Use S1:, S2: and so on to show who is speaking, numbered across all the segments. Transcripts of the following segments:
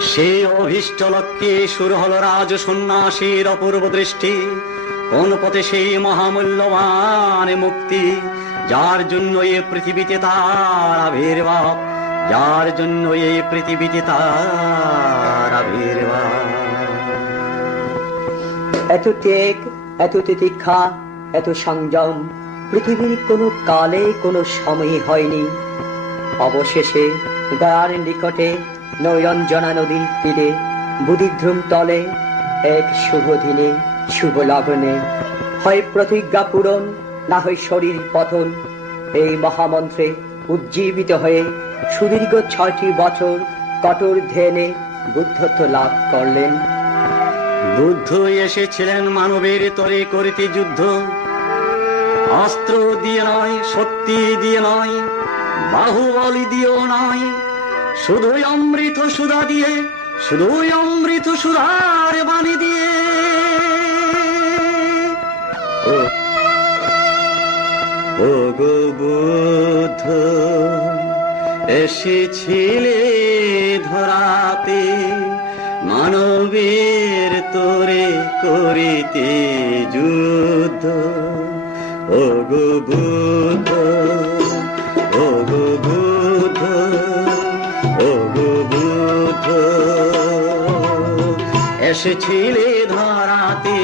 S1: সে অভীষ্ট লক্ষ্যে শুরু হল রাজ সন্ন্যাসীর অপূর্ব দৃষ্টি। কোন পথে সেই মহামূল্যবান মুক্তি? যার জন্য এ পৃথিবীতে তার আবির্ভাব, যার জন্য এই পৃথিবীতে তার আবির্ভাব।
S2: এত ত্যাগ, এত তিতিক্ষা, এত সংযম, পৃথিবীর কোনো কালে কোনো সময় হয়নি। অবশেষে দয়ার নিকটে নৈরঞ্জনা নদীর তীরে বুদ্ধিধ্রুম তলে এক শুভ দিনে, শুভ লগ্নে। হয় প্রতিজ্ঞা পূরণ, না হয় শরীর পতন। এই মহামন্ত্রে উজ্জীবিত হয়ে সুদীর্ঘ ছয়টি বছর কঠোর ধ্যানে বুদ্ধত্ব লাভ করলেন।
S1: বুদ্ধ এসেছিলেন মানবের তরে করিতে যুদ্ধ। অস্ত্র দিয়ে নয়, শক্তি দিয়ে নয়, বাহুবলি দিয়েও নয় শুধুই অমৃত সুধা দিয়ে, শুধুই অমৃত সুধার বাণী দিয়ে। ও- গো বুদ্ধ, এসেছিলে ধরাতে, মানবের তোরে করিতে যুদ্ধ। ও গো বুদ্ধ এসেছিলে ধরাতে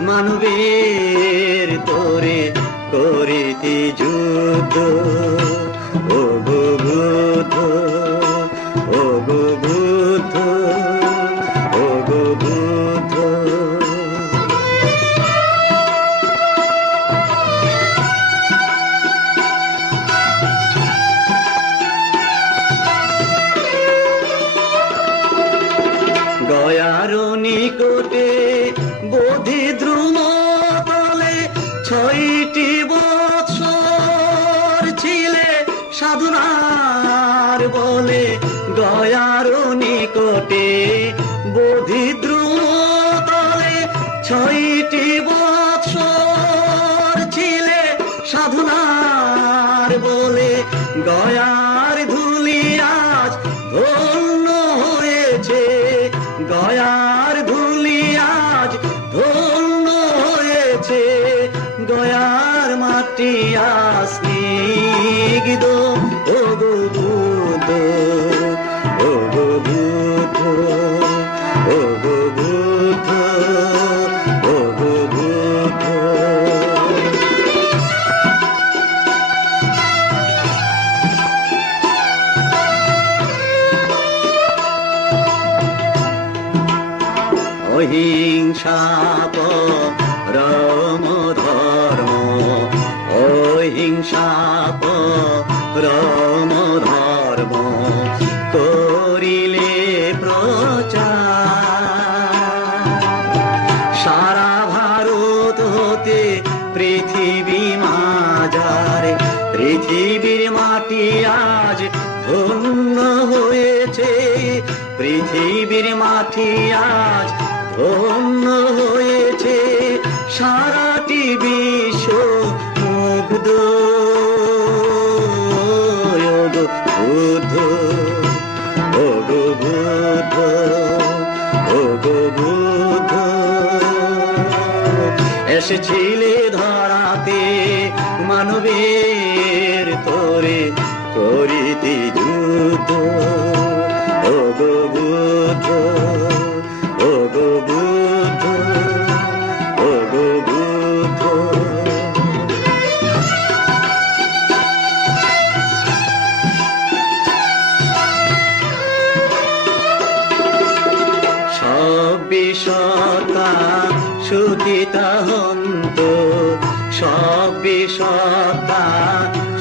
S1: মানবের তোরে করিতে যুদ্ধ ও গো গয়ার নিকটে বোধি দ্রুম তলে ছয়টি বৎসর ছিলে সাধনার বলে গয়ার নিকটে বোধি দ্রুম তলে ছয়টি বৎসর ছিলে সাধনার বলে গয়ার গয়ার ধুলি আজ ধন্য হয়েছে। গয়ার মাটি আসনি ও অহিংসা রম ধর্ম অহিংসা রম ধর্ম, করিলে প্রচার। সারা ভারত হতে পৃথিবী মাজারে, পৃথিবীর মাটি আজ ধন্য হয়েছে। পৃথিবীর মাটি আজ ধন্য হয়েছে সারাটি বিশ্ব মুগ্ধ। এসেছিলে ধরাতে মানবের তোরে করিতে সুখিতা হন্ত সব বিষতা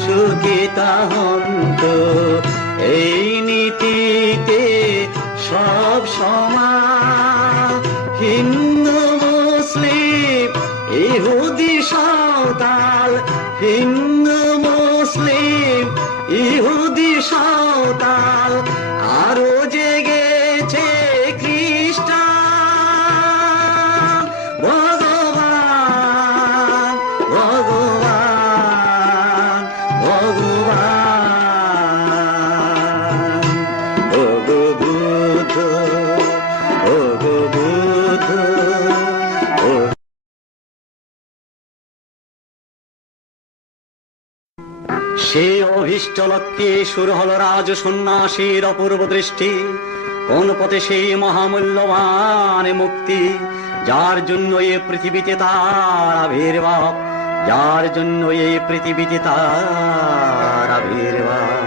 S1: সুখিতা হন্ত এই নীতিতে সব সমান হিন্দু মুসলিম, ইহুদি সাঁওতাল, হিন্দু মুসলিম, ইহুদি সাঁওতাল, আরও অভিষ্ট লক্ষ্যে শুরু হল রাজ সন্ন্যাসীর অপূর্ব দৃষ্টি। কোন পথে সেই মহামূল্যবান মুক্তি? যার জন্য এ পৃথিবীতে তার আবির্ভাব, যার জন্য এই পৃথিবীতে তার আবির্ভাব।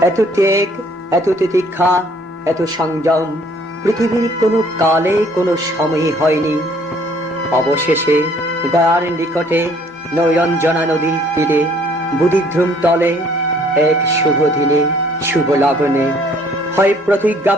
S2: এত ত্যাগ, এত তিতিক্ষা, এত সংযম, পৃথিবীর কোনো কালে কোনো সময় হয়নি। অবশেষে দয়ার নিকটে নৈরঞ্জনা নদীর তীরে বুদিধ্রুম তলে এক শুভ দিনে শুভ লগ্নে হয় প্রতিজ্ঞা